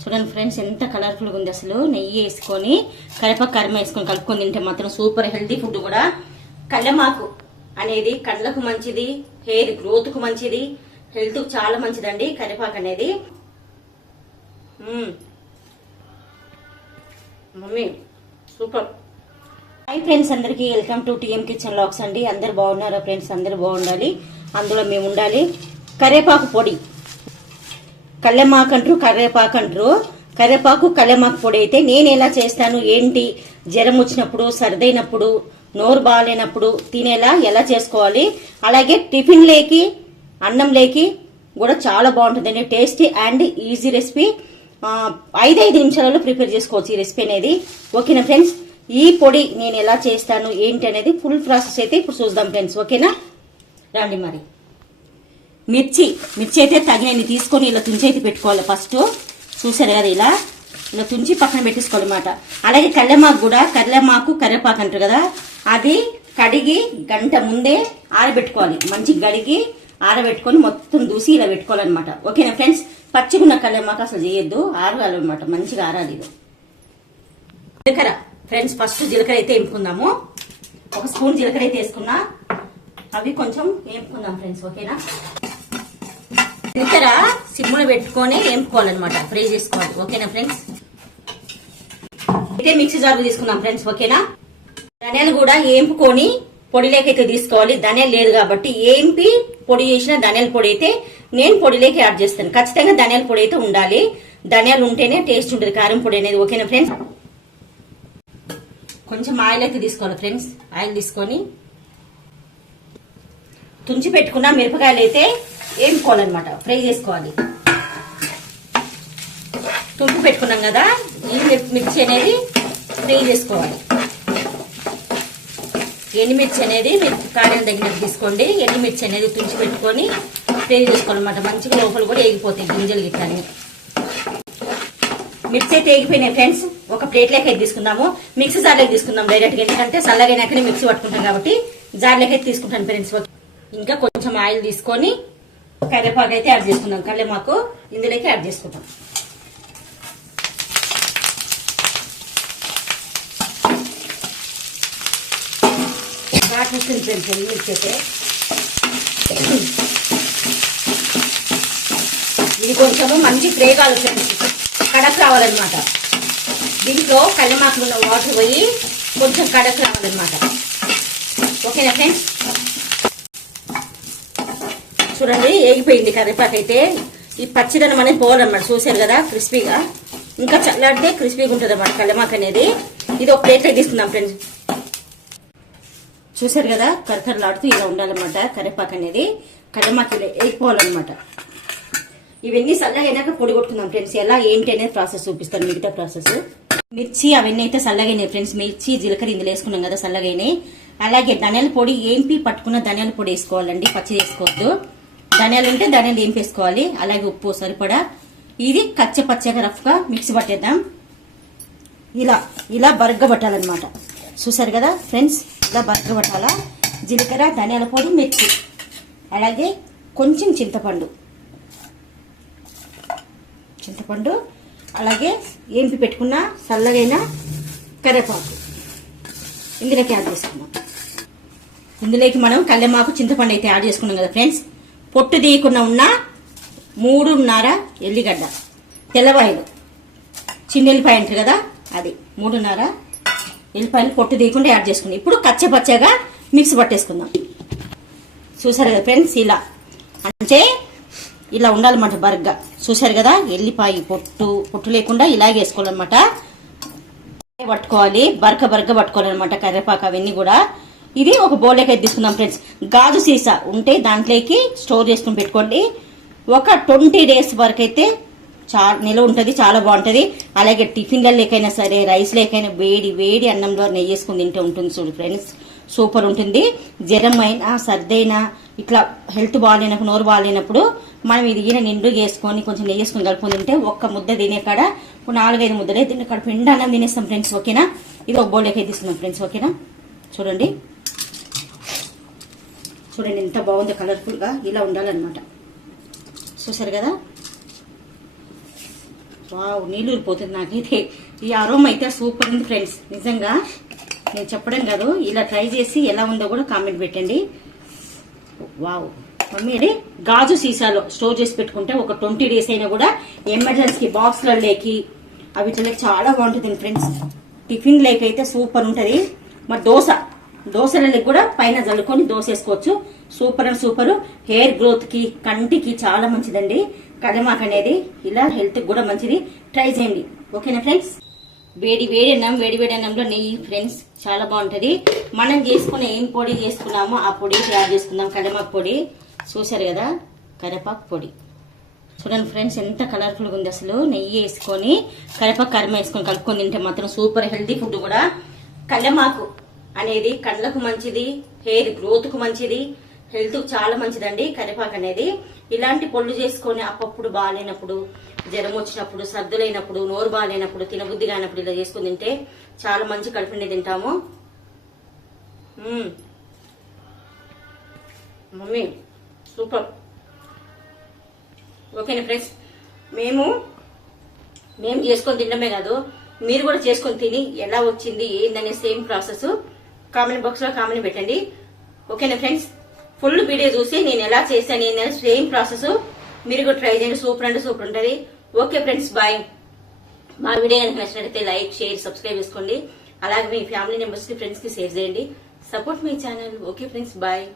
చూడండి ఫ్రెండ్స్, ఎంత కలర్ఫుల్గా ఉంది. అసలు నెయ్యి వేసుకొని కరివేపాకు కారం వేసుకొని కలుపుకొని తింటే మాత్రం సూపర్ హెల్తీ ఫుడ్ కూడా. కళ్ళెమాకు అనేది కళ్ళకు మంచిది, హెయిర్ గ్రోత్ కు మంచిది, హెల్త్ కు చాలా మంచిదండి కరివేపాకు అనేది. Mummy super. హాయ్ ఫ్రెండ్స్, అందరికి welcome to TM kitchen lakhs అండి. అందరు బాగున్నారా ఫ్రెండ్స్? అందరు బాగుండాలి, అందులో మేము ఉండాలి. కరివేపాకు పొడి, కళ్ళెమాకు అంటారు, కరివేపాకు అంటారు. కరివేపాకు కళ్ళెమాకు పొడి అయితే నేను ఎలా చేస్తాను ఏంటి, జ్వరం వచ్చినప్పుడు, సర్దైనప్పుడు, నోరు బాగాలేనప్పుడు తినేలా ఎలా చేసుకోవాలి, అలాగే టిఫిన్ లేకి అన్నం లేకి కూడా చాలా బాగుంటుందండి. Tasty and easy recipe. 5 నిమిషాలలో ప్రిపేర్ చేసుకోవచ్చు ఈ రెసిపీ అనేది. ఓకేనా ఫ్రెండ్స్? ఈ పొడి నేను ఎలా చేస్తాను ఏంటి అనేది ఫుల్ ప్రాసెస్ అయితే ఇప్పుడు చూద్దాం ఫ్రెండ్స్. ఓకేనా, రండి. మరి మిర్చి అయితే తగినన్ని తీసుకొని ఇలా తుంచి అయితే పెట్టుకోవాలి. ఫస్ట్ చూసారు కదా, ఇలా తుంచి పక్కన పెట్టేసుకోవాలి అన్నమాట. అలాగే కళ్ళెమాకు కూడా, కళ్ళెమాకు కరివేపాకు అంటారు కదా, అది కడిగి గంట ముందే ఆరబెట్టుకోవాలి. మంచిగా కడిగి ఆరబెట్టుకొని మొత్తం దూసి ఇలా పెట్టుకోవాలన్నమాట. ఓకేనా ఫ్రెండ్స్? పచ్చిగున్న కళ్ళెమాకు అసలు చేయొద్దు, ఆరగాలన్నమాట, మంచిగా ఆరాలి. ఇది జీలకర్ర ఫ్రెండ్స్, ఫస్ట్ జీలకర్ర అయితే వేపుకుందాము. 1 స్పూన్ జీలకర్ర అయితే వేసుకున్నా, అవి కొంచెం వేపుకుందాం ఫ్రెండ్స్. ఓకేనా? జీలకర్ర సిమ్లో పెట్టుకొని వేపుకోవాలన్నమాట, ఫ్రై చేసుకోవాలి. ఓకేనా ఫ్రెండ్స్? అయితే మిక్సీ జార్ తీసుకుందాం ఫ్రెండ్స్. ఓకేనా? ధనియాలు కూడా వేపుకొని పొడిలోకైతే తీసుకోవాలి. ధనియాలు లేదు కాబట్టి ఏంపి పొడి చేసిన ధనియాల పొడి అయితే నేను పొడిలోకి యాడ్ చేస్తాను. ఖచ్చితంగా ధనియాల పొడి అయితే ఉండాలి. ధనియాలు ఉంటేనే టేస్ట్ ఉంటుంది కారం పొడి అనేది. ఓకేనా ఫ్రెండ్స్? కొంచెం ఆయిల్ అయితే తీసుకోవాలి ఫ్రెండ్స్. ఆయిల్ తీసుకొని తుంచి పెట్టుకున్న మిరపకాయలు అయితే వేపుకోవాలన్నమాట, ఫ్రై చేసుకోవాలి. తుంచి పెట్టుకున్నాం కదా, ఈ మిర్చి అనేది ఫ్రై చేసుకోవాలి. ఎండుమిర్చి అనేది మీరు కారం తగినట్టు తీసుకోండి. ఎండుమిర్చి అనేది తుంచి పెట్టుకొని ఫ్రై చేసుకోవాలన్నమాట. మంచిగా లోపల కూడా వేగిపోతాయి గింజలు గిట్లని. మిక్సీ అయితే వేగిపోయినాయి ఫ్రెండ్స్. ఒక ప్లేట్లోకి అయితే తీసుకుందాము. మిక్సీ జార్లోకి తీసుకుందాం డైరెక్ట్గా, ఎందుకంటే చల్లగైనాకనే మిక్సీ పట్టుకుంటాం కాబట్టి జార్లోకి అయితే తీసుకుంటాను ఫ్రెండ్స్. ఇంకా కొంచెం ఆయిల్ తీసుకొని కరివేపాకు అయితే యాడ్ చేసుకుందాం. కళ్ళెమాకు ఇందులోకి యాడ్ చేసుకుంటాం. చూస్తుంది ఫ్రెండ్స్, మిక్సీ అయితే ఇది కొంచెము మంచి ఫ్రై కావాలి ఫ్రెండ్స్, కడక్ రావాలన్నమాట. దీంట్లో కళ్ళెమాకులు ఉన్న వాటర్ పోయి కొంచెం కడక్ రావాలన్నమాట. ఓకేనా ఫ్రెండ్స్? చూడండి, వేగిపోయింది కరివేపాకు అయితే. ఈ పచ్చిదనం అనేది పోవాలన్నమాట. చూసారు కదా, క్రిస్పీగా. ఇంకా చల్లాడితే క్రిస్పీగా ఉంటుంది అన్నమాట కళ్ళెమాకు అనేది. ఇది ఒక ప్లేట్లో తీసుకుందాం ఫ్రెండ్స్. చూసారు కదా, కరకరలాడుతూ ఇలా ఉండాలన్నమాట కరివేపాకు అనేది. కళ్ళెమాకు ఇలా వేగిపోవాలన్నమాట. ఇవన్నీ చల్లగా అయినాక పొడి కొట్టుకుందాం ఫ్రెండ్స్. ఎలా ఏంటి అనేది ప్రాసెస్ చూపిస్తాను, మిగతా ప్రాసెస్. మిర్చి అవన్నీ అయితే చల్లగైనాయి ఫ్రెండ్స్. మిర్చి జీలకర్ర ఇందులో వేసుకున్నాం కదా, చల్లగైనాయి. అలాగే ధనియాల పొడి ఏంపి పట్టుకున్న ధనియాల పొడి వేసుకోవాలండి, పచ్చి వేసుకోవద్దు. ధనియాలు ఉంటే ధనియాలు ఏంపి వేసుకోవాలి. అలాగే ఉప్పు సరిపడా. ఇది పచ్చగా రఫ్ గా మిక్సీ పట్టేద్దాం. ఇలా బరగ్గా పట్టాలన్నమాట. చూసారు కదా ఫ్రెండ్స్, ఇలా బరగ్గా పట్టాలా. జీలకర్ర, ధనియాల పొడి, మిర్చి, అలాగే కొంచెం చింతపండు, అలాగే ఏంపి పెట్టుకున్న చల్లగైన కరివేపాకు ఇందులోకి యాడ్ చేసుకున్నాం. ఇందులోకి మనం కళ్ళెమాకు, చింతపండు అయితే యాడ్ చేసుకున్నాం కదా ఫ్రెండ్స్. పొట్టు తీయకుండా ఉన్న 3.5 ఎల్లిగడ్డ, తెల్లవాయలు, చిన్న ఎల్లిపాయ అంటారు కదా, అది 3.5 ఎల్లిపాయలు పొట్టు తీయకుండా యాడ్ చేసుకున్నాం. ఇప్పుడు పచ్చగా మిక్స్ పట్టేసుకుందాం. చూసారు కదా ఫ్రెండ్స్, అంటే ఇలా ఉండాలన్నమాట బరగ్గా. చూసారు కదా, ఎల్లిపాయ పొట్టు లేకుండా ఇలాగే వేసుకోవాలన్నమాట. పట్టుకోవాలి, బరగ్గా పట్టుకోవాలన్నమాట కరివేపాకు అవన్నీ కూడా. ఇది ఒక బౌల్లోకి అయితే తీసుకుందాం ఫ్రెండ్స్. గాజు సీసా ఉంటే దాంట్లోకి స్టోర్ చేసుకుని పెట్టుకోండి. ఒక 20 days వరకు అయితే నిల్వ ఉంటుంది, చాలా బాగుంటుంది. అలాగే టిఫిన్ల లేకైనా సరే, రైస్ లేకైనా వేడి అన్నంలో నెయ్యి వేసుకుని తింటే ఉంటుంది చూడు ఫ్రెండ్స్, సూపర్ ఉంటుంది. జ్వరం అయినా, సర్దైనా, ఇట్లా హెల్త్ బాగాలేనప్పుడు, నోరు బాగాలేనప్పుడు మనం ఇది నిండు వేసుకొని కొంచెం నెయ్యి వేసుకొని కలుపుకొని తింటే ఒక్క ముద్ద తినే కాడ 4-5 ముద్దలే తినే కాడ పిండి అన్నం తినేస్తాం ఫ్రెండ్స్. ఓకేనా? ఇది ఒక బౌల్లోకి తీసుకున్నాం ఫ్రెండ్స్. ఓకేనా? చూడండి ఎంత బాగుందో, కలర్ఫుల్ గా ఇలా ఉండాలన్నమాట. చూసారు కదా, వావ్, నీళ్ళు ఊరిపోతుంది నాకైతే. ఈ అరోమా అయితే సూపర్ ఉంది ఫ్రెండ్స్. నిజంగా నేను చెప్పడం కాదు, ఇలా ట్రై చేసి ఎలా ఉందో కూడా కామెంట్ పెట్టండి. వావ్ మమ్మీ, అది గాజు సీసాలో స్టోర్ చేసి పెట్టుకుంటే ఒక 20 days అయినా కూడా ఎమర్జెన్సీ బాక్స్లలోకి అవి చాలా బాగుంటుంది ఫ్రెండ్స్. టిఫిన్ లేక అయితే సూపర్ ఉంటది. మరి దోశలకి కూడా పైన జల్లుకొని దోశ వేసుకోవచ్చు. Super and super. Hair growth కి, కంటికి చాలా మంచిదండి కరివేపాకు అనేది. ఇలా హెల్త్ కూడా మంచిది. ట్రై చేయండి. ఓకేనా ఫ్రెండ్స్? వేడి అన్నంలో నెయ్యి ఫ్రెండ్స్ చాలా బాగుంటది. మనం చేసుకున్న ఏం పొడి చేసుకున్నామో ఆ పొడి తయారు చేసుకుందాం. కరివేపాకు పొడి చూసారు కదా, కరివేపాకు పొడి చూడండి ఫ్రెండ్స్ ఎంత కలర్ఫుల్ గా ఉంది. అసలు నెయ్యి వేసుకొని కరివేపాకు కరిమ వేసుకొని కలుపుకొని తింటే మాత్రం సూపర్ హెల్తీ ఫుడ్ కూడా. కరివేపాకు అనేది కళ్ళకు మంచిది, హెయిర్ గ్రోత్ కు మంచిది, హెల్త్ చాలా మంచిదండి కరివేపాకు అనేది. ఇలాంటి పొళ్ళు చేసుకొని అప్పప్పుడు బాగాలేనప్పుడు, జ్వరం వచ్చినప్పుడు, సర్దులైనప్పుడు, నోరు బాగాలేనప్పుడు, తినబుద్ధి కానప్పుడు ఇలా చేసుకుని తింటే చాలా మంచి కడుపుండి తింటాము. Mummy super. ఓకేనా ఫ్రెండ్స్? మేము చేసుకొని తినడమే కాదు, మీరు కూడా చేసుకొని తిని ఎలా వచ్చింది ఏందనే సేమ్ ప్రాసెస్ కామెంట్ బాక్స్ లో కామెంట్ పెట్టండి. ఓకేనా ఫ్రెండ్స్? ఫుల్ వీడియో చూసి నేను ఎలా చేశాను ఏంటనే సేమ్ ప్రాసెస్ మీరు కూడా ట్రై చేయండి. సూపర్ అంటే సూపర్ ఉంటుంది. Okay friends, bye. మా వీడియో కనుక నచ్చినట్లయితే లైక్, షేర్, సబ్స్క్రైబ్ చేసుకోండి. అలాగే మీ ఫ్యామిలీ మెంబర్స్ కి, ఫ్రెండ్స్ కి షేర్ చేయండి. Support my channel. Okay friends, bye.